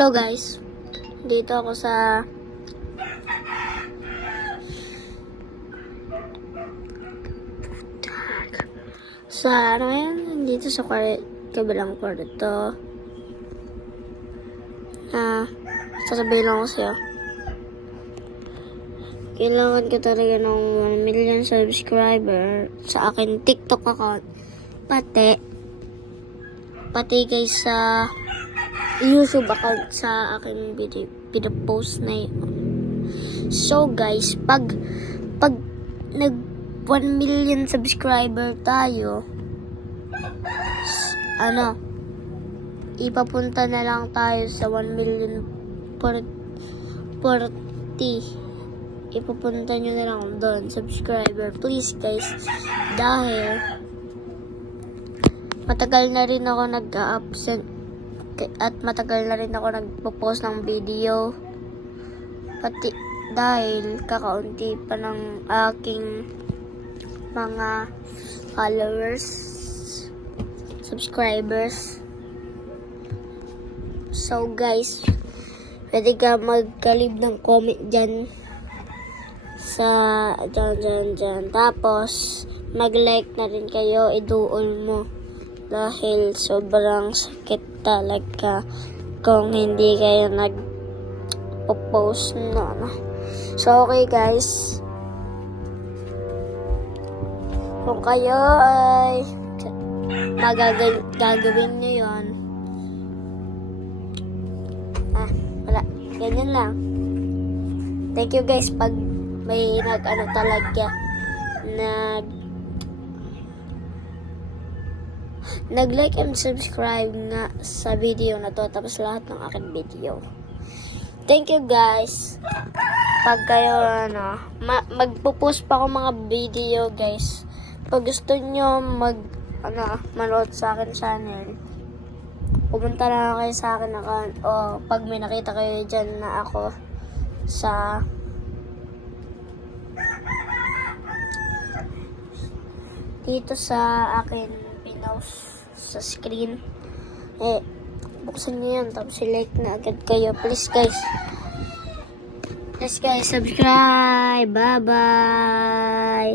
Hello guys, dito ako sa ano yan, dito sa kabilang kwarto. Sasabihin lang ko sa'yo, kailangan ko talaga ng 1 million subscriber sa akin TikTok account, pati guys sa YouTube account sa aking video post na yun. So guys, pag nag 1 million subscriber tayo, ipapunta na lang tayo sa 1 million 40. Ipapunta nyo na lang doon subscriber, please guys, dahil matagal na rin ako nag-absent at matagal na rin ako nagpo-post ng video, pati dahil kakaunti pa ng aking mga followers, subscribers. So guys, pwede ka mag-leave ng comment dyan sa dyan. Tapos mag-like na rin kayo, iduol mo, dahil sobrang sakit talaga kung hindi kayo nag-post na. So okay guys, kung kayo ay gagawin nyo yun, wala, ganyan lang. Thank you guys pag may nag-like and subscribe nga sa video na to, tapos lahat ng aking video. Thank you guys. Pag kayo magpo-post pa ako mga video guys. Pag gusto nyo manood sa akin channel, pumunta na kayo sa akin account, o pag may nakita kayo dyan na ako sa dito sa akin pinost sa screen, buksan nyo yan, tapos i-like na agad kayo, please guys, subscribe. Bye bye.